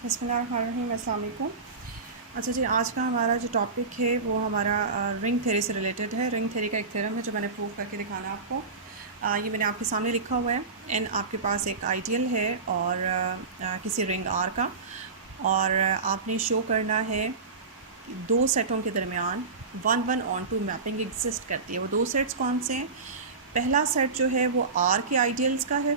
बिस्मिल्लाहिर्रहमानिर्रहीम, अस्सलाम वालेकुम। अच्छा जी, आज का हमारा जो टॉपिक है वो हमारा रिंग थ्योरी से रिलेटेड है। रिंग थ्योरी का एक थ्योरम है जो मैंने प्रूव करके दिखाना है आपको। ये मैंने आपके सामने लिखा हुआ है। एन आपके पास एक आइडियल है और किसी रिंग आर का, और आपने शो करना है कि दो सेटों के दरमियान 1 1 ऑन टू मैपिंग एग्जिस्ट करती है। वो दो सेट्स कौन से हैं? पहला सेट जो है वो आर के आइडियल्स का है,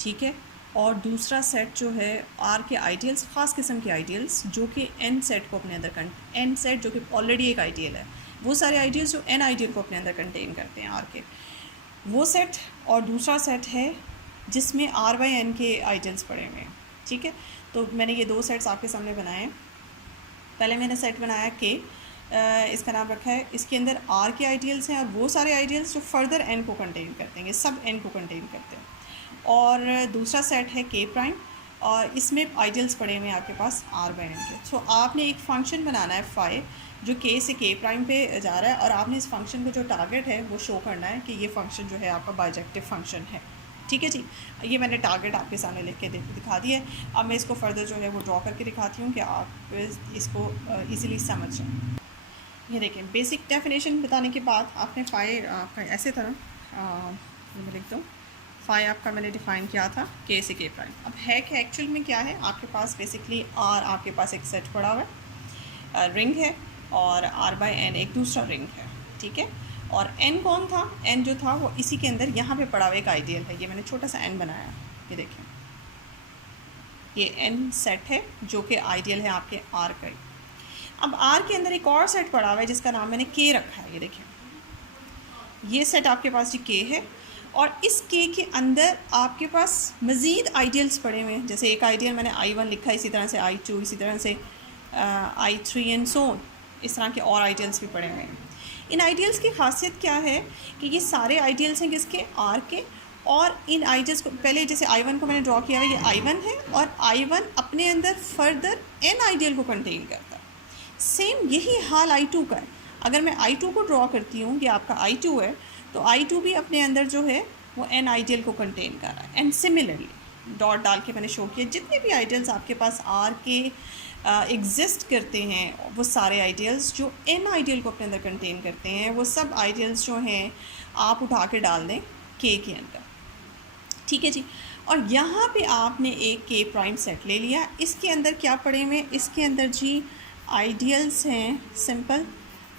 ठीक है। और दूसरा सेट जो है आर के आइडियल्स, ख़ास किस्म के आइडियल्स जो कि एन सेट को अपने अंदर एन सेट जो कि ऑलरेडी एक आइडियल है, वो सारे आइडियल्स जो एन आइडियल को अपने अंदर कंटेन करते हैं आर के, वो सेट। और दूसरा सेट है जिसमें आर बाई एन के आइडियल्स पड़े हुए हैं, ठीक है। तो मैंने ये दो सेट्स आपके सामने बनाए हैं। पहले मैंने सेट बनाया के, इसका नाम रखा है, इसके अंदर आर के आइडियल्स हैं और वो सारे आइडियल्स जो फर्दर एन को कंटेन करते हैं, ये सब एन को कंटेन करते हैं। और दूसरा सेट है के प्राइम, और इसमें आइडियल्स पड़े हुए हैं आपके पास आर बाई एन के। सो आपने एक फ़ंक्शन बनाना है फाई जो के से के प्राइम पे जा रहा है, और आपने इस फंक्शन को जो टारगेट है वो शो करना है कि ये फ़ंक्शन जो है आपका बाइजेक्टिव फंक्शन है, ठीक है जी। ये मैंने टारगेट आपके सामने लिख के दिखा दिया है। अब मैं इसको फर्दर जो है वो ड्रॉ करके दिखाती हूँ कि आप इसको ईज़िली समझ जाएँ। ये देखें, बेसिक डेफिनेशन बताने के बाद आपने फाई आपका ऐसे तरह मैं लिख दूँ, फाई आपका मैंने डिफ़ाइन किया था के से के प्राइम। अब है कि एक्चुअल में क्या है, आपके पास बेसिकली आर, आपके पास एक सेट पड़ा हुआ है, रिंग है, और आर बाई एन एक दूसरा रिंग है, ठीक है। और एन कौन था? एन जो था वो इसी के अंदर यहाँ पे पड़ा हुआ एक आइडियल है। ये मैंने छोटा सा एन बनाया, ये देखें, ये एन सेट है जो कि आइडियल है आपके आर का। अब आर के अंदर एक और सेट पड़ा हुआ है जिसका नाम मैंने के रखा है, ये देखें, ये सेट आपके पास जी के है, और इस के के अंदर आपके पास मज़ीद आइडियल्स पड़े हुए हैं। जैसे एक आइडियल मैंने I1 लिखा है, इसी तरह से I2, इसी तरह से I3 एंड सो, इस तरह के और आइडियल्स भी पड़े हुए हैं। इन आइडियल्स की खासियत क्या है कि ये सारे आइडियल्स हैं किसके? आर के। और इन आइडियल्स को पहले जैसे I1 को मैंने ड्रॉ किया है, ये I1 है, और I1 अपने अंदर फर्दर एन आइडियल को कंटेन करता है। सेम यही हाल I2 का है। अगर मैं I2 को ड्रॉ करती हूँ, ये आपका I2 है, तो I2 भी अपने अंदर जो है वो एन आइडियल को कंटेन कर रहा है। एंड सिमिलरली डॉट डाल के मैंने शो किया, जितने भी आइडियल्स आपके पास आर के एग्जिस्ट करते हैं, वो सारे आइडियल्स जो एन आइडियल को अपने अंदर कंटेन करते हैं, वो सब आइडियल्स जो हैं आप उठा के डाल दें के अंदर, ठीक है जी। और यहाँ पे आपने एक के प्राइम सेट ले लिया। इसके अंदर क्या पड़े हुए? इसके अंदर जी आइडियल्स हैं, simple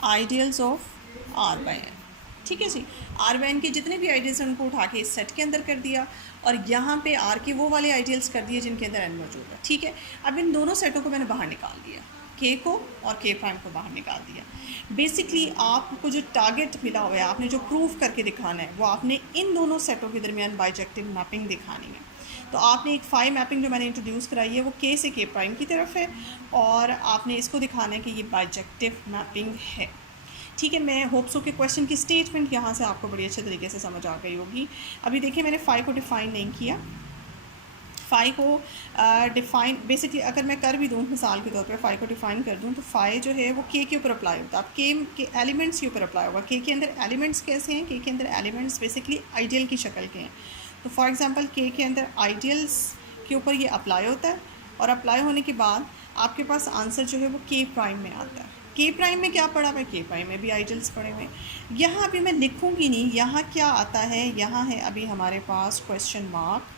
ideals of R by N, ठीक है जी। आर बाई एन के जितने भी आइडियल्स हैं उनको उठा के इस सेट के अंदर कर दिया, और यहाँ पे आर के वो वाले आइडियल्स कर दिए जिनके अंदर एन मौजूद है, ठीक है। अब इन दोनों सेटों को मैंने बाहर निकाल दिया, के को और के प्राइम को बाहर निकाल दिया। बेसिकली आपको जो टारगेट मिला हुआ है, आपने जो प्रूफ करके दिखाना है, वो आपने इन दोनों सेटों के दरमियान बाइजेक्टिव मैपिंग दिखानी है। तो आपने एक फाई मैपिंग जो मैंने इंट्रोड्यूस कराई है वो के से के प्राइम की तरफ है, और आपने इसको दिखाना है कि ये बाइजेक्टिव मैपिंग है, ठीक है। मैं होप सो कि क्वेश्चन की स्टेटमेंट यहाँ से आपको बड़ी अच्छे तरीके से समझ आ गई होगी। अभी देखिए, मैंने फाई को डिफ़ाइन नहीं किया। फ़ाई को डिफ़ाइन बेसिकली अगर मैं कर भी दूँ, मिसाल के तौर पे फ़ाई को डिफ़ाइन कर दूँ, तो फ़ाई जो है वो के ऊपर अप्लाई होता है। अब के एलिमेंट्स के ऊपर अप्लाई होगा। के अंदर एलिमेंट्स कैसे हैं? के अंदर एलिमेंट्स बेसिकली आइडियल की शक्ल के हैं। तो फॉर एग्ज़ाम्पल के अंदर आइडियल्स के ऊपर ये अप्लाई होता है, और अप्लाई होने के बाद आपके पास आंसर जो है वो के प्राइम में आता है। के प्राइम में क्या पड़ा हुआ है? के प्राइम में भी आइडियल्स पड़े हुए हैं। यहाँ अभी मैं लिखूँगी नहीं, यहाँ क्या आता है, यहाँ है अभी हमारे पास क्वेश्चन मार्क,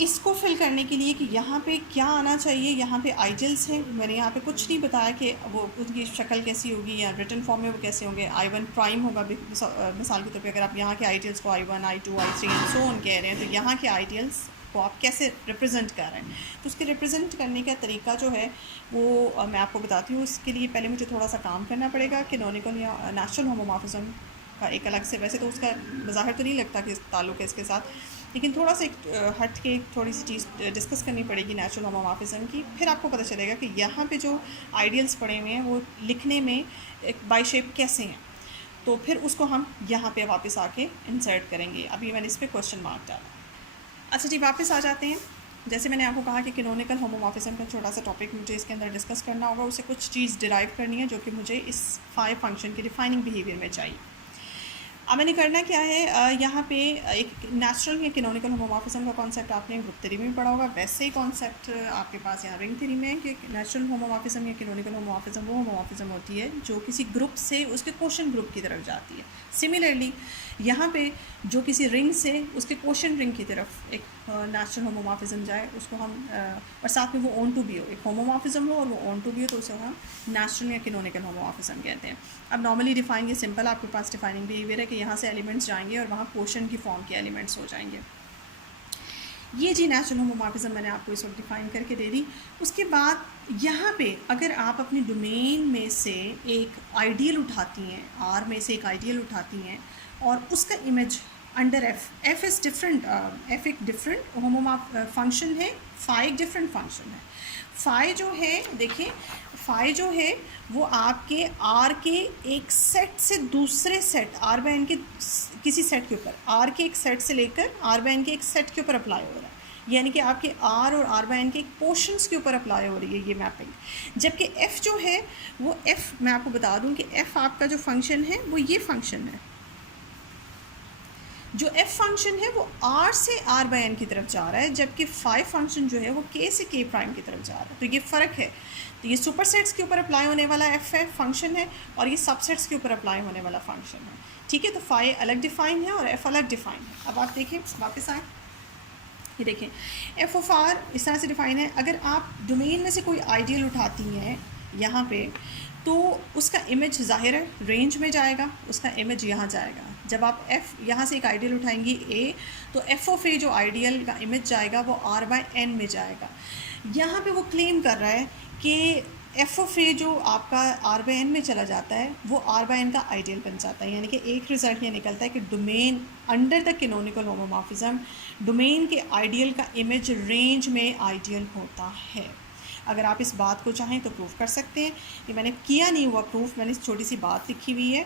इसको फिल करने के लिए कि यहाँ पे क्या आना चाहिए। यहाँ पे आइडियल्स हैं, मैंने यहाँ पे कुछ नहीं बताया कि वो उनकी शक्ल कैसी होगी या रिटन फॉर्म में वो कैसे होंगे। I1 प्राइम होगा मिसाल के तौर पे। अगर आप यहाँ के आइडियल्स को I1, I2, I3 and so on कह रहे हैं, तो यहाँ के आइडियल्स को आप कैसे रिप्रेजेंट कर रहे हैं, तो उसके रिप्रेजेंट करने का तरीका जो है वो मैं आपको बताती हूँ। उसके लिए पहले मुझे थोड़ा सा काम करना पड़ेगा। कैनोनिकल या नेचुरल होमोमॉर्फिज्म का एक अलग से, वैसे तो उसका ज़ाहिर तो नहीं लगता कि ताल्लुक़ है इसके साथ, लेकिन थोड़ा सा हट के थोड़ी सी चीज़ डिस्कस करनी पड़ेगी नेचुरल होमोमॉर्फिज्म की। फिर आपको पता चलेगा कि यहाँ पे जो आइडियल्स पड़े हुए हैं वो लिखने में एक बाई शेप कैसे हैं, तो फिर उसको हम यहाँ पे वापस आके इंसर्ट करेंगे। अभी मैंने इस पर क्वेश्चन मार्क डाला। अच्छा जी, वापस आ जाते हैं। जैसे मैंने आपको कहा कि कैनोनिकल होमोमॉर्फिज्म का छोटा सा टॉपिक मुझे इसके अंदर डिस्कस करना होगा, उससे कुछ चीज़ डिराइव करनी है जो कि मुझे इस फाई फंक्शन की डिफाइनिंग बिहेवियर में चाहिए। अब मैंने करना क्या है, यहाँ पे एक नेचुरल या कैनोनिकल होमोमॉर्फिज्म का कॉन्सेप्ट आपने ग्रुप थ्योरी में पढ़ा होगा, वैसे ही कॉन्सेप्ट आपके पास यहाँ रिंग थ्योरी में है कि नेचुरल होमोमॉर्फिज्म या कैनोनिकल होमोमॉर्फिज्म वो होमोमॉर्फिज्म होती है जो किसी ग्रुप से उसके क्वोशिएंट ग्रुप की तरफ जाती है। सिमिलरली यहाँ पे जो किसी रिंग से उसके क्वोशिएंट रिंग की तरफ एक नेचुरल होमोमॉर्फिज्म जाए उसको हम और साथ में वो ऑन टू बी हो, एक होमोमॉर्फिज्म हो और वो ऑन टू बी हो तो उसे हम नेचुरल या कैनोनिकल होमोमॉर्फिज्म कहते हैं। अब नॉर्मली डिफाइन ये सिंपल आपके पास डिफाइनिंग बिहेवियर है कि यहाँ से एलिमेंट्स जाएंगे और वहाँ क्वोशिएंट की फॉर्म के एलिमेंट्स हो जाएंगे। ये जी नेचुरल होमोमॉर्फिज्म मैंने आपको इस वक्त डिफाइन करके दे दी। उसके बाद यहाँ पे अगर आप अपनी डोमेन में से एक आइडियल उठाती हैं, आर में से एक आइडियल उठाती हैं और उसका image under F is different, F एक डिफरेंट होमोमॉर्फ फंक्शन है, फाई एक डिफरेंट फंक्शन है। फाई जो है देखिए, फाई जो है वो आपके आर के एक सेट से दूसरे सेट आर बाय एन के किसी सेट के ऊपर, आर के एक सेट से लेकर आर बाय एन के एक सेट के ऊपर अप्लाई हो रहा है, यानी कि आपके आर और आर बाय एन के एक पोर्शंस के ऊपर अप्लाई हो रही है ये मैपिंग। जबकि एफ़ जो है वो एफ़, मैं आपको बता दूं कि एफ़ आपका जो फंक्शन है वो ये फंक्शन है, जो एफ फंक्शन है वो आर से आर बाय एन की तरफ जा रहा है, जबकि फाइव फंक्शन जो है वो के से के प्राइम की तरफ जा रहा है। तो ये फ़र्क है। तो ये सुपरसेट्स के ऊपर अप्लाई होने वाला एफ है फंक्शन है और ये सबसेट्स के ऊपर अप्लाई होने वाला फंक्शन है। ठीक है, तो फाई अलग डिफाइन है और एफ अलग डिफाइन है। अब आप देखिए, वापस आए, ये देखें एफ ऑफ आर इस तरह से डिफाइन है। अगर आप डोमेन में से कोई आइडियल उठाती हैं यहाँ पे तो उसका इमेज ज़ाहिर है रेंज में जाएगा, उसका इमेज यहाँ जाएगा। जब आप एफ़ यहाँ से एक आइडियल उठाएंगी ए, तो एफ़ ऑफ ए जो आइडियल का इमेज जाएगा वो आर बाय एन में जाएगा। यहाँ पे वो क्लेम कर रहा है कि एफ़ ऑफ ए जो आपका आर बाय एन में चला जाता है वो आर बाय एन का आइडियल बन जाता है। यानी कि एक रिज़ल्ट ये निकलता है कि domain under the canonical homomorphism domain के आइडियल का इमेज रेंज में आइडियल होता है। अगर आप इस बात को चाहें तो प्रूफ कर सकते हैं। ये मैंने किया नहीं हुआ प्रूफ, मैंने छोटी सी बात लिखी हुई है,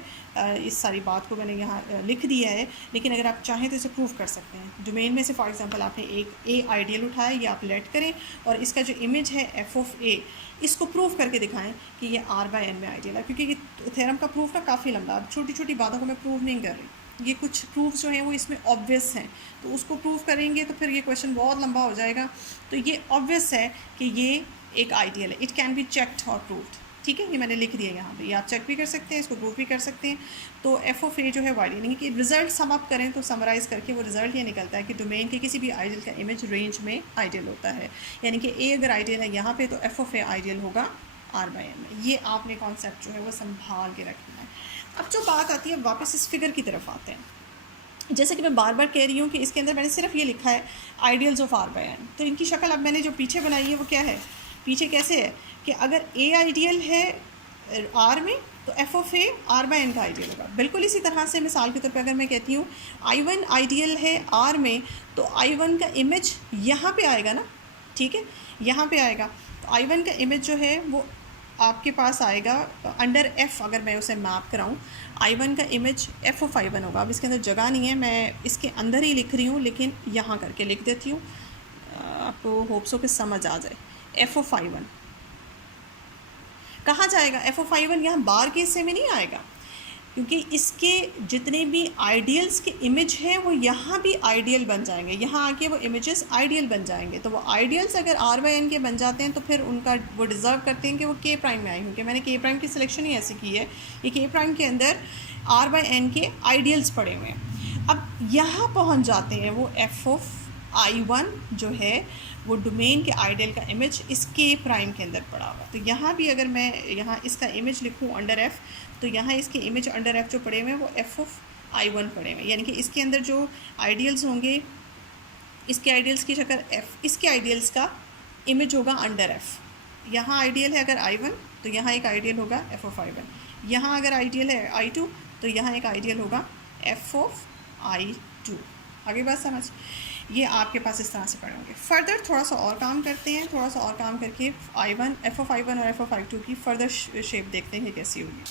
इस सारी बात को मैंने यहाँ लिख दिया है, लेकिन अगर आप चाहें तो इसे प्रूफ कर सकते हैं। डोमेन में से फॉर एग्जांपल आपने एक ए आइडियल उठाया, ये आप लेट करें और इसका जो इमेज है एफ ऑफ ए, इसको प्रूफ करके दिखाएं कि ये आर बाय एन में आइडियल है। क्योंकि ये थ्योरम का प्रूफ ना काफ़ी लंबा, अब छोटी छोटी बातों को मैं प्रूव नहीं कर रही, ये कुछ प्रूफ जो हैं वो इसमें ऑब्वियस हैं, तो उसको प्रूव करेंगे तो फिर ये क्वेश्चन बहुत लंबा हो जाएगा। तो ये ऑब्वियस है कि ये एक आइडियल है, इट कैन बी चेक्ड और प्रूव्ड। ठीक है, ये मैंने लिख दिया यहाँ पे, ये आप चेक भी कर सकते हैं, इसको प्रूव भी कर सकते हैं। तो एफ ऑफ ए जो है वाइड, यानी कि रिजल्ट सम अप करें तो समराइज़ करके वो रिजल्ट ये निकलता है कि डोमेन के किसी भी आइडियल का इमेज रेंज में आइडियल होता है। यानी कि ए अगर आइडियल है यहाँ पे तो एफ ऑफ ए आइडियल होगा आर बाय एन में। ये आपने कॉन्सेप्ट जो है वो संभाल के रखना है। अब जो बात आती है वापस इस फिगर की तरफ आते हैं। जैसे कि मैं बार बार कह रही हूँ कि इसके अंदर मैंने सिर्फ ये लिखा है ideals of R by N, तो इनकी शक्ल अब मैंने जो पीछे बनाई है वो क्या है, पीछे कैसे है कि अगर ए आइडियल है आर में तो F of A R by N का आइडियल होगा। बिल्कुल इसी तरह से मिसाल के तौर पे अगर मैं कहती हूँ आई वन आइडियल है आर में तो आई वन का इमेज यहाँ पे आएगा ना, ठीक है, यहाँ पे आएगा। तो आई वन का इमेज जो है वो आपके पास आएगा अंडर एफ़, अगर मैं उसे मैप कराऊँ आई वन का image F of I one होगा। अब इसके अंदर जगह नहीं है, मैं इसके अंदर ही लिख रही हूँ, लेकिन यहाँ करके लिख देती हूँ, आपको होप्सो के समझ आ जाए। एफ़ ऑफ आई वन कहाँ जाएगा, एफ़ ऑफ आई वन यहाँ बार के हिस्से में नहीं आएगा, क्योंकि इसके जितने भी आइडियल्स के इमेज हैं वो यहाँ भी आइडियल बन जाएंगे, यहाँ आके वो इमेजेस आइडियल बन जाएंगे। तो वो आइडियल्स अगर आर बाय एन के बन जाते हैं तो फिर उनका वो डिज़र्व करते हैं कि वो के प्राइम में आए, क्योंकि मैंने के प्राइम की सिलेक्शन ही ऐसी की है, ये के प्राइम के अंदर आर बाय एन के आइडियल्स पड़े हुए हैं। अब यहाँ पहुँच जाते हैं वो एफ ऑफ आई वन जो है वो डोमेन के आइडियल का इमेज इस के प्राइम के अंदर पड़ा हुआ। तो यहाँ भी अगर मैं यहाँ इसका इमेज लिखूँ अंडर एफ़, तो यहाँ इसके इमेज अंडर एफ़ जो पड़े हुए हैं वो एफ़ ऑफ आई वन पड़े हुए हैं, यानी कि इसके अंदर जो आइडियल्स होंगे इसके आइडियल्स की शक्ल एफ़, इसके आइडियल्स का इमेज होगा अंडर एफ़। यहाँ आइडियल है अगर आई वन तो यहाँ एक आइडियल होगा एफ़ ऑफ आई वन, यहाँ अगर आइडियल है आई टू तो यहाँ एक आइडियल होगा एफ़ ऑफ आई टू। आगे बात समझ, ये आपके पास इस तरह से पड़े होंगे। फर्दर थोड़ा सा और काम करते हैं, थोड़ा सा और काम करके I one F of I one और एफ़ ऑफ आई टू की फर्दर शेप देखते हैं कैसी होगी।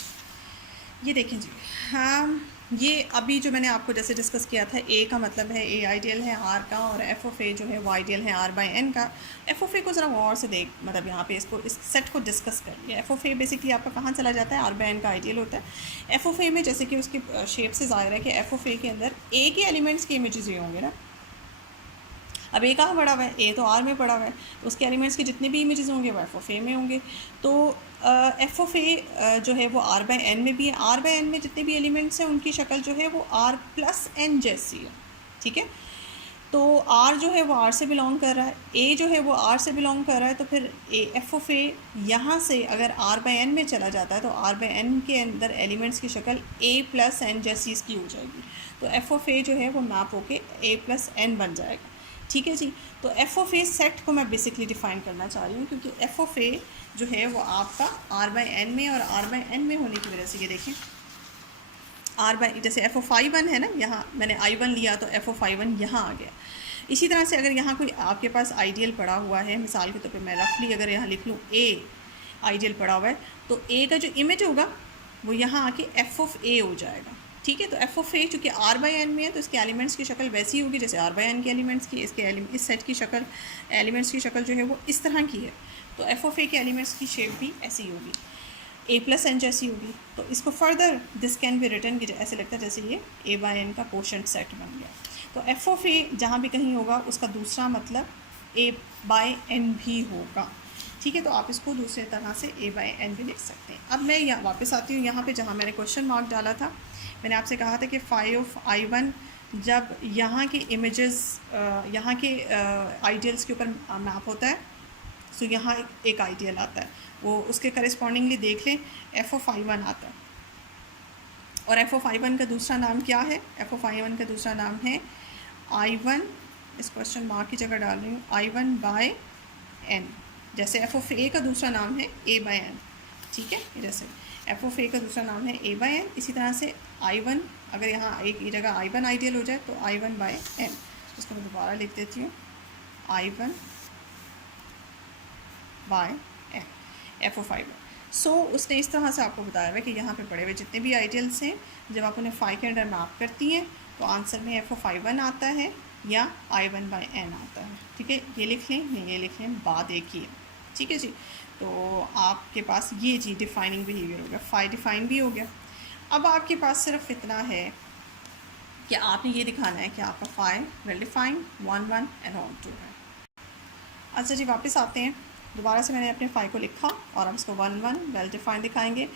ये देखें जी, हाँ ये अभी जो मैंने आपको जैसे डिस्कस किया था, ए का मतलब है ए आइडियल है आर का, और एफ ऑफ ए जो है वो आइडियल है आर बाई एन का। एफ ऑफ ए को ज़रा और से देख, मतलब यहाँ पे इसको इस सेट को डिस्कस कर लिया। एफ ऑफ ए बेसिकली आपका कहाँ चला जाता है, आर बाई एन का आइडियल होता है। एफ ऑफ ए में जैसे कि उसकी शेप से ज़ाहिर है कि एफ ऑफ ए के अंदर ए के एलिमेंट्स के इमेजेस ये होंगे ना। अब ए कहाँ पड़ा हुआ है, ए तो आर में पड़ा हुआ है, तो उसके एलिमेंट्स के जितने भी इमेजेस होंगे वो एफ ऑफ ए में होंगे। तो एफ ऑफ ए जो है वो आर बाई एन में भी है। आर बाई एन में जितने भी एलिमेंट्स हैं उनकी शक्ल जो है वो आर प्लस एन जैसी है, ठीक है। तो आर जो है वो आर से बिलोंग कर रहा है, ए जो है वो आर से बिलोंग कर रहा है, तो फिर ए एफ ऑफ ए यहाँ से अगर आर बाई एन में चला जाता है तो आर बाई एन के अंदर एलिमेंट्स की शक्ल ए प्लस एन जैसी इसकी हो जाएगी। तो एफ ऑफ ए जो है वो मैप होके ए प्लस एन बन जाएगा, ठीक है जी। तो एफ ऑफ ए सेट को मैं बेसिकली डिफ़ाइन करना चाह रही हूँ, क्योंकि एफ ऑफ ए जो है वो आपका आर बाई एन में और आर बाई एन में होने की वजह से, ये देखें आर बाई, जैसे एफ ऑफ आई वन है ना, यहाँ मैंने आई वन लिया तो एफ ऑफ आई वन यहाँ आ गया। इसी तरह से अगर यहाँ कोई आपके पास आइडियल पड़ा हुआ है, मिसाल के तौर पे मैं रफली अगर यहाँ लिख लूँ ए आइडियल पड़ा हुआ है, तो ए का जो इमेज होगा वो यहाँ आके एफ ऑफ ए हो जाएगा, ठीक है। तो एफ ऑफ ए चूँकि आर बाई एन में है तो इसके एलिमेंट्स की शक्ल वैसी होगी जैसे आर बाई एन के एलिमेंट्स की। इसके इस सेट की शक्ल, एलिमेंट्स की शक्ल जो है वो इस तरह की है। तो एफ ऑफ ए के एलिमेंट्स की शेप भी ऐसी होगी, ए प्लस एन जैसी होगी। तो इसको further this can be written कि ऐसे लगता है जैसे ये ए बाई एन का कोशेंट सेट बन गया। तो एफ ऑफ ए जहाँ भी कहीं होगा उसका दूसरा मतलब ए बाई एन भी होगा, ठीक है। तो आप इसको दूसरे तरह से ए बाई एन भी लिख सकते हैं। अब मैं यहाँ वापस आती हूँ यहाँ पे जहाँ मैंने क्वेश्चन मार्क डाला था। मैंने आपसे कहा था कि फाइव ऑफ आई वन जब यहाँ के इमेजेस यहाँ के आइडियल्स के ऊपर मैप होता है, तो यहाँ एक आइडियल आता है, वो उसके करस्पॉन्डिंगली देख लें एफ ऑफ आई वन आता है। और एफ ऑफ आई वन का दूसरा नाम क्या है, एफ ऑफ आई वन का दूसरा नाम है आई वन, इस क्वेश्चन मार्क की जगह डाल रही हूँ, आई वन बाय एन। जैसे एफ ऑफ ए का दूसरा नाम है ए बाय एन, ठीक है। जैसे एफ ऑफ ए का दूसरा नाम है ए बाय एन, इसी तरह से आई वन अगर यहाँ एक जगह आई वन आइडियल हो जाए तो आई वन बाय एन। इसको मैं दोबारा लिख देती हूँ, I one by N, F of I one. So उसने इस तरह से आपको बताया है कि यहाँ पे पड़े हुए जितने भी आइडियल्स हैं जब आप उन्हें फाइव के अंडर मैप करती हैं तो आंसर में एफ ऑफ आई वन आता है या आई वन बाई एन आता है, ठीक है। ये लिख लें, नहीं ये लिख लें, बाद एक ही है, ठीक है जी। तो आपके पास ये जी डिफाइनिंग बिहेवियर हो गया, फाइव डिफाइन भी हो गया। अब आपके पास सिर्फ इतना है कि आपने ये दिखाना है कि आपका five well defined, one one and onto है। अच्छा जी, वापस आते हैं। दोबारा से मैंने अपने फाइव को लिखा और हम इसको वन वन वेल डिफाइंड दिखाएंगे।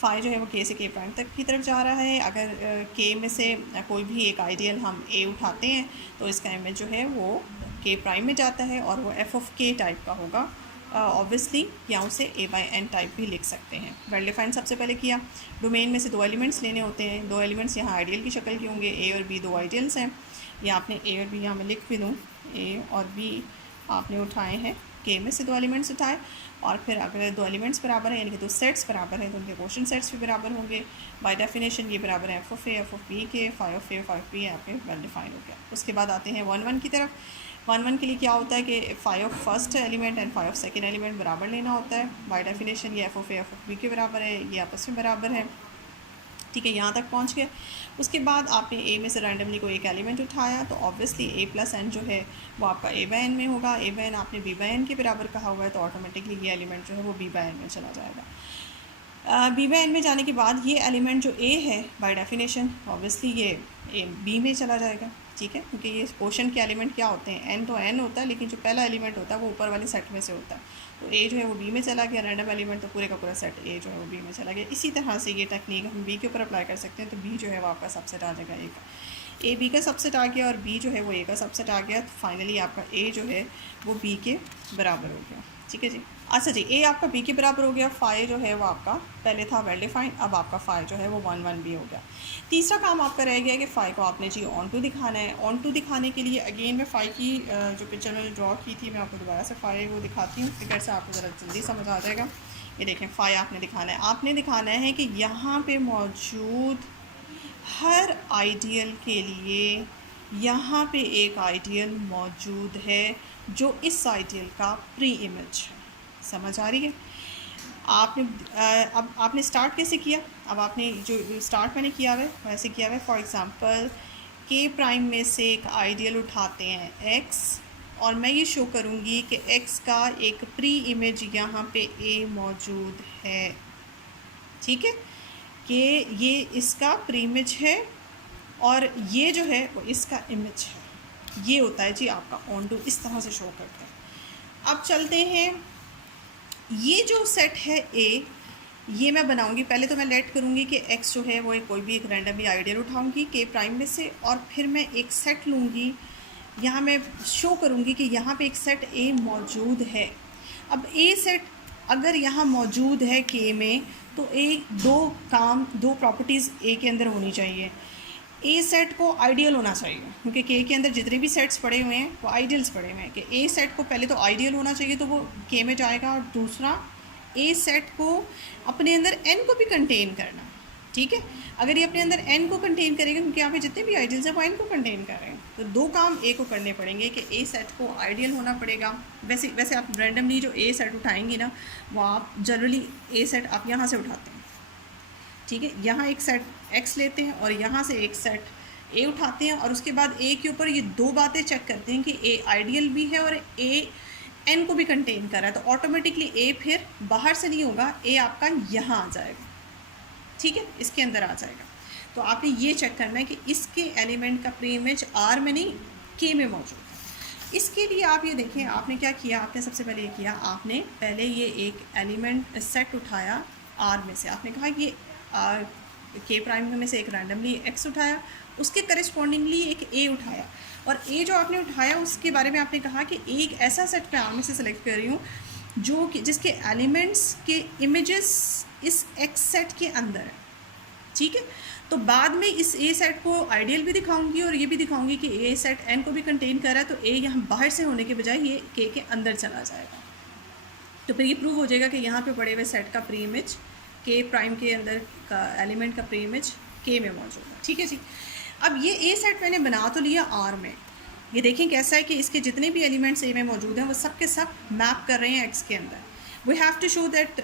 फाइव जो है वो के से के प्राइम तक की तरफ जा रहा है। अगर के में से कोई भी एक आइडियल हम ए उठाते हैं तो इसका इमेज जो है वो के प्राइम में जाता है और वो एफ ऑफ के टाइप का होगा ऑब्वियसली, या उसे ए बाई एन टाइप भी लिख सकते हैं। वेल डिफाइंड सबसे पहले किया, डोमेन में से दो एलिमेंट्स लेने होते हैं, दो एलिमेंट्स यहाँ आइडियल की शक्ल के होंगे, ए और बी दो आइडियल्स हैं। या आपने ए और बी यहाँ मैं लिख भी दूँ, ए और बी आपने उठाए हैं, के में से दो एलिमेंट्स उठाए, और फिर अगर दो एलिमेंट्स बराबर हैं यानी कि दो सेट्स बराबर हैं तो उनके क्वोशंट सेट्स भी बराबर होंगे। बाय डेफिनेशन ये बराबर है F of B K, five of A five B यहाँ पे वेल डिफाइन हो गया। उसके बाद आते हैं वन वन की तरफ। वन वन के लिए क्या होता है कि five of first element and five of second element बराबर लेना होता है। बाय डेफिनेशन ये एफ ऑफ बी के बराबर है, ये आपस में बराबर है, ठीक है। यहाँ तक पहुँच गए। उसके बाद आपने ए में से रैंडमली कोई एक एलिमेंट उठाया तो ऑब्वियसली ए प्लस एन जो है वो आपका ए बाय एन में होगा। ए बाय एन आपने बी बाय एन के बराबर कहा हुआ है तो ऑटोमेटिकली ये एलिमेंट जो है वो बी बाय एन में चला जाएगा। बी बाय एन में जाने के बाद ये एलिमेंट जो ए है बाय डेफिनेशन ऑब्वियसली ये ए बी में चला जाएगा, ठीक है, क्योंकि ये क्वोशंट के एलिमेंट क्या होते हैं, एन तो एन होता है लेकिन जो पहला एलिमेंट होता है वो ऊपर वाले सेट में से होता है। तो ए जो है वो बी में चला गया, रैंडम एलिमेंट तो पूरे का पूरा सेट ए जो है वो बी में चला गया। इसी तरह से ये टेक्निक हम बी के ऊपर अप्लाई कर सकते हैं। तो बी जो है वो आपका सबसेट आ जाएगा, ए बी का सबसेट आ गया और बी जो है वो ए का सबसेट आ गया। तो फाइनली आपका ए जो है वो बी के बराबर हो गया, ठीक है जी। अच्छा जी, ए आपका बी के बराबर हो गया। फाइव जो है वो आपका पहले था वेल डिफाइंड, अब आपका फाइव जो है वो वन वन भी हो गया। तीसरा काम आपका रह गया कि फाइव को आपने जी ऑन टू दिखाना है। ऑन टू दिखाने के लिए अगेन मैं फाइव की जो पिक्चर मैंने ड्रॉ की थी मैं आपको दोबारा से फाइव वो दिखाती हूँ, फिगर से आपको ज़रा जल्दी समझ आ जाएगा। ये देखें, फाइव आपने दिखाना है। आपने दिखाना है कि यहाँ पे मौजूद हर आइडियल के लिए यहाँ पे एक आइडियल मौजूद है जो इस आइडियल का प्री इमेज है। समझ आ रही है? आपने अब आपने स्टार्ट कैसे किया, अब आपने जो स्टार्ट मैंने किया हुआ है वैसे किया हुआ है। फॉर एग्ज़ाम्पल के प्राइम में से एक आइडियल उठाते हैं एक्स, और मैं ये शो करूँगी कि एक्स का एक प्री इमेज यहाँ पे ए मौजूद है, ठीक है, कि ये इसका प्री इमेज है और ये जो है वो इसका इमेज है। ये होता है जी आपका ऑन टू, इस तरह से शो करता है। अब चलते हैं, ये जो सेट है ए, ये मैं बनाऊंगी। पहले तो मैं लेट करूंगी कि एक्स जो है वो कोई भी एक रैंडमली आइडियल उठाऊंगी के प्राइम में से, और फिर मैं एक सेट लूँगी। यहाँ मैं शो करूँगी कि यहाँ पे एक सेट ए मौजूद है। अब ए सेट अगर यहाँ मौजूद है के में, तो दो प्रॉपर्टीज़ ए के अंदर होनी चाहिए। ए सेट को आइडियल होना चाहिए, क्योंकि के अंदर जितने भी सेट्स पड़े हुए हैं वो आइडियल्स पड़े हुए हैं, कि ए सेट को पहले तो आइडियल होना चाहिए तो वो के में जाएगा, और दूसरा ए सेट को अपने अंदर एन को भी कंटेन करना, ठीक है। अगर ये अपने अंदर एन को कंटेन करेगा, क्योंकि यहाँ पे जितने भी आइडियल्स हैं वो एन को कंटेन कर रहे हैं, तो दो काम ए को करने पड़ेंगे कि ए सेट को आइडियल होना पड़ेगा। वैसे आप रैंडमली जो ए सेट उठाएंगे ना, वो आप जनरली ए सेट आप यहाँ से उठाते हैं, ठीक है। यहाँ एक सेट एक्स लेते हैं और यहाँ से एक सेट ए उठाते हैं, और उसके बाद ए के ऊपर ये दो बातें चेक करते हैं कि ए आइडियल भी है और ए एन को भी कंटेन कर रहा है, तो ऑटोमेटिकली ए फिर बाहर से नहीं होगा, ए आपका यहाँ आ जाएगा, ठीक है, इसके अंदर आ जाएगा। तो आपने ये चेक करना है कि इसके एलिमेंट का प्री इमेज आर में नहीं के में मौजूद है। इसके लिए आप ये देखें, आपने क्या किया, आपने सबसे पहले ये किया, आपने पहले ये एक एलिमेंट सेट उठाया आर में से, आपने कहा ये के प्राइम में से एक रैंडमली एक्स उठाया, उसके करस्पॉन्डिंगली एक ए उठाया, और ए जो आपने उठाया उसके बारे में आपने कहा कि एक ऐसा सेट मैं आर में से सेलेक्ट कर रही हूँ जो कि जिसके एलिमेंट्स के इमेजेस इस एक्स सेट के अंदर है, ठीक है। तो बाद में इस ए सेट को आइडियल भी दिखाऊंगी और ये भी दिखाऊंगी कि ए सेट एन को भी कंटेन कर रहा है, तो ए यहाँ बाहर से होने के बजाय ये के अंदर चला जाएगा। तो फिर ये प्रूव हो जाएगा कि यहाँ पे पड़े हुए सेट का प्री इमेज के प्राइम के अंदर का एलिमेंट का प्री इमेज के में मौजूद है, ठीक है जी। अब ये ए सेट मैंने बना तो लिया आर में, ये देखें कैसा है कि इसके जितने भी एलिमेंट्स ए में मौजूद हैं वो सब के सब मैप कर रहे हैं एक्स के अंदर। We have to show that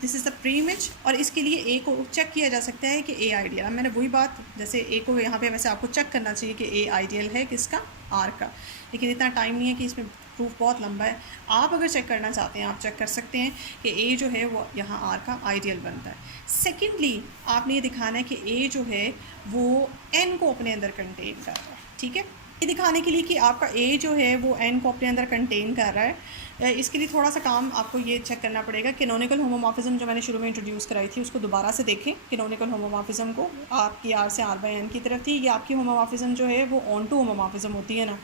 this is the pre image, और इसके लिए ए को चेक किया जा सकता है कि ए आइडियल। अब मैंने वही बात, जैसे ए को यहाँ पे वैसे आपको चेक करना चाहिए कि ए आइडियल है किसका, आर का, लेकिन इतना टाइम नहीं है कि इसमें प्रूफ बहुत लंबा है। आप अगर चेक करना चाहते हैं आप चेक कर सकते हैं कि ए जो है वो यहाँ आर का आइडियल बनता है। सेकेंडली आपने ये दिखाना है कि ए जो है वो एन को अपने अंदर कंटेन कर रहा है, ठीक है। ये दिखाने के लिए कि आपका ए जो है वो एन को अपने अंदर कंटेन कर रहा है, इसके लिए थोड़ा सा काम आपको ये चेक करना पड़ेगा। कैनोनिकल होमोमॉर्फिज्म जो मैंने शुरू में इंट्रोड्यूस कराई थी उसको दोबारा से देखें। कैनोनिकल होमोमॉर्फिज्म को आपकी आर से आर बाई एन की तरफ थी, ये आपकी होमोमॉर्फिज्म जो है वो ऑन टू होमोमॉर्फिज्म होती है ना,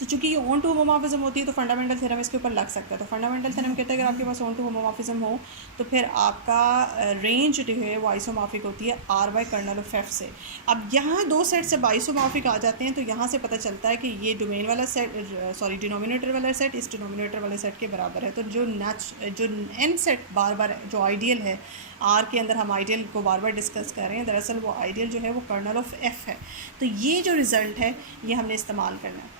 तो चूँकि ये ऑन टू होमोमॉर्फिज्म होती है तो फंडामेंटल थ्योरम इसके ऊपर लग सकता है। तो फंडामेंटल थ्योरम कहता है अगर आपके पास ऑन टू होमोमॉर्फिज्म हो तो फिर आपका रेंज जो है वो आइसोमॉर्फिक होती है R by kernel of F से। अब यहाँ दो सेट से आइसोमॉर्फिक आ जाते हैं तो यहाँ से पता चलता है कि ये डोमेन वाला सेट डिनोमिनेटर वाला सेट इस डिनोमिनेटर वाले सेट के बराबर है। तो जो एन सेट बार बार जो आइडियल है आर के अंदर, हम आइडियल को बार बार डिस्कस कर रहे हैं, दरअसल वो आइडियल जो है वो कर्नल ऑफ एफ है। तो ये जो रिज़ल्ट है ये हमने इस्तेमाल करना है।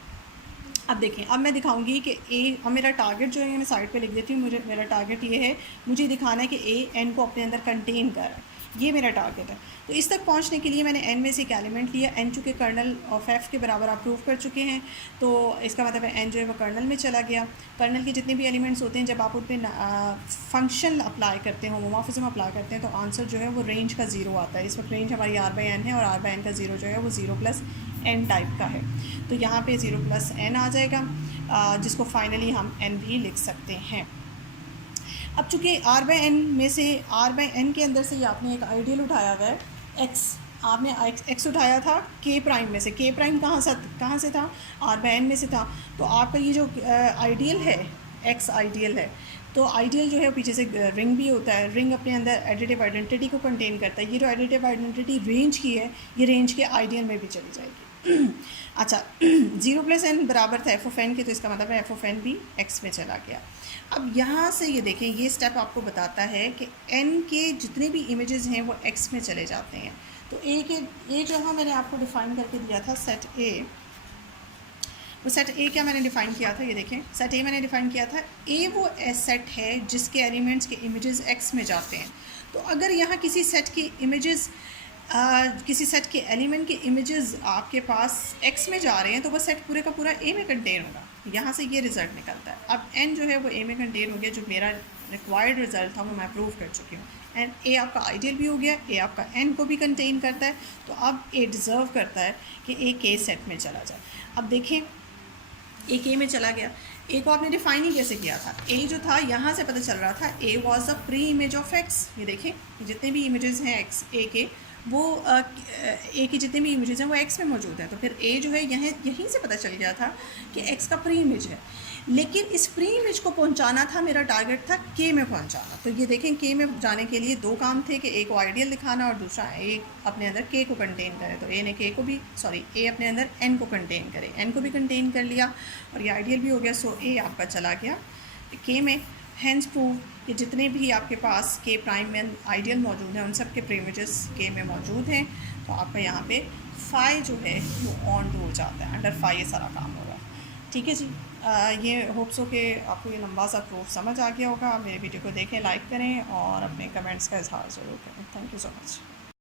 अब देखें, अब मैं दिखाऊंगी कि ए, अब मेरा टारगेट जो है मैं साइड पे लिख देती हूँ, मेरा टारगेट ये है, मुझे दिखाना है कि ए एन को अपने अंदर कंटेन कर रहा है, ये मेरा टारगेट है। तो इस तक पहुंचने के लिए मैंने एन में से एक एलिमेंट लिया, एन चूँकि कर्नल ऑफ एफ के बराबर आप प्रूव कर चुके हैं, तो इसका मतलब है एन जो है वो कर्नल में चला गया। कर्नल के जितने भी एलिमेंट्स होते हैं जब आप उन पर फंक्शन अप्लाई करते हैं, होमोमॉर्फिज्म अप्लाई करते हैं, तो आंसर जो है वो रेंज का ज़ीरो आता है। इस वक्त रेंज हमारी आर बाई एन है और आर बाई एन का ज़ीरो जो है वो ज़ीरो प्लस एन टाइप का है। तो यहाँ पे ज़ीरो प्लस एन आ जाएगा, जिसको फाइनली हम एन भी लिख सकते हैं। अब चूँकि आर बाई एन में से, आर बाई एन के अंदर से ही आपने एक आइडियल उठाया हुआ है एक्स, आपने एक्स उठाया था के प्राइम में से। के प्राइम कहाँ से था, आर बाई एन में से था। तो आपका ये जो आइडियल है एक्स आइडियल है, तो आइडियल जो है पीछे से रिंग भी होता है, रिंग अपने अंदर एडिटिव आइडेंटिटी को कंटेन करता है। ये जो एडिटिव आइडेंटिटी रेंज की है ये रेंज के आइडियल में भी चली जाएगी। अच्छा, ज़ीरो प्लस एन बराबर था एफ ऑफ एन के, तो इसका मतलब है एफ ऑफ एन भी एक्स में चला गया। अब यहाँ से ये देखें, ये स्टेप आपको बताता है कि एन के जितने भी इमेजेस हैं वो एक्स में चले जाते हैं। तो ए जो मैंने आपको डिफ़ाइन करके दिया था सेट ए, वो सेट ए क्या मैंने डिफ़ाइन किया था, ये देखें सेट ए मैंने डिफ़ाइन किया था, ए वो सेट है जिसके एलिमेंट्स के इमेजेस एक्स में जाते हैं। तो अगर यहाँ किसी सेट की इमेजेस किसी सेट के एलिमेंट के इमेजेस आपके पास एक्स में जा रहे हैं तो वो सेट पूरे का पूरा ए में कंटेन होगा। यहाँ से ये रिज़ल्ट निकलता है। अब एन जो है वो ए में कंटेन हो गया, जो मेरा रिक्वायर्ड रिज़ल्ट था वो मैं प्रूव कर चुकी हूँ। एंड ए आपका आइडियल भी हो गया, ए आपका एन को भी कंटेन करता है, तो अब ए डिज़र्व करता है कि ए के सेट में चला जाए। अब देखें ए के में चला गया, ए को आपने डिफ़ाइन ही कैसे किया था, ए जो था यहाँ से पता चल रहा था ए was the pre image of x. ये देखें जितने भी इमेजेस हैं एक्स ए के, वो ए की जितने भी इमेजेस हैं वो एक्स में मौजूद हैं। तो फिर ए जो है यहीं से पता चल गया था कि एक्स का प्री इमेज है। लेकिन इस प्री इमेज को पहुंचाना था, मेरा टारगेट था के में पहुंचाना। तो ये देखें के में जाने के लिए दो काम थे कि ए को आइडियल दिखाना और दूसरा ए अपने अंदर के को कंटेन करे। तो ए ने के को भी ए अपने अंदर एन को कंटेन करे, एन को भी कंटेन कर लिया और ये आइडियल भी हो गया। सो ए आपका चला गया के में। हैंस प्रूव कि जितने भी आपके पास के प्राइम में आइडियल मौजूद हैं उन सब के प्रीइमेजेस के में मौजूद हैं। तो आपका यहाँ पे फाई जो है वो ऑन टू हो जाता है, अंडर फाई ये सारा काम होगा। ठीक है जी, ये होप्स हो कि आपको ये लंबा सा प्रूफ समझ आ गया होगा। मेरे वीडियो को देखें, लाइक करें और अपने कमेंट्स का इजहार ज़रूर करें। Thank you so much.